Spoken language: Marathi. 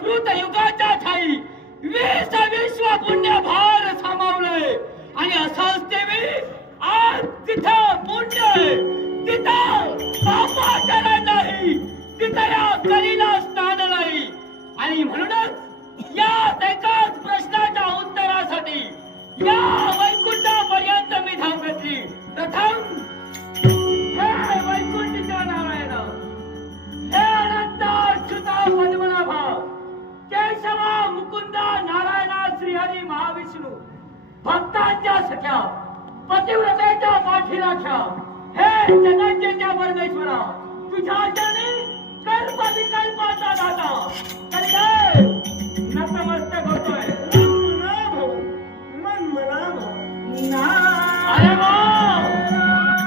कृत युगाच्या ठाई विश्व पुण्य भार सामावलंय आणि असंच देवी आज तिथं पुण्य आहे, तिथं पापाचरण नाही, तिथं या कलीला स्थान नाही. आणि म्हणूनच या एकाच प्रश्नाच्या उत्तरासाठी या वैकुंठापर्यंत मी धाव घेतली. प्रथम हे वैकुंठीच्या नारायण, हे अनंत अच्युता पद्मनाभा केशवा मुकुंदा नारायणा श्रीहरी महाविष्णू भक्तांच्या सख्या पतिव्रतेच्या पाठीराख्या हे जगज्जेच्या परमेश्वरा तुझ्या चरणी कल्प विकल्पाचा दाता तर काय नतमस्तक होतोय. मन मला अरे वा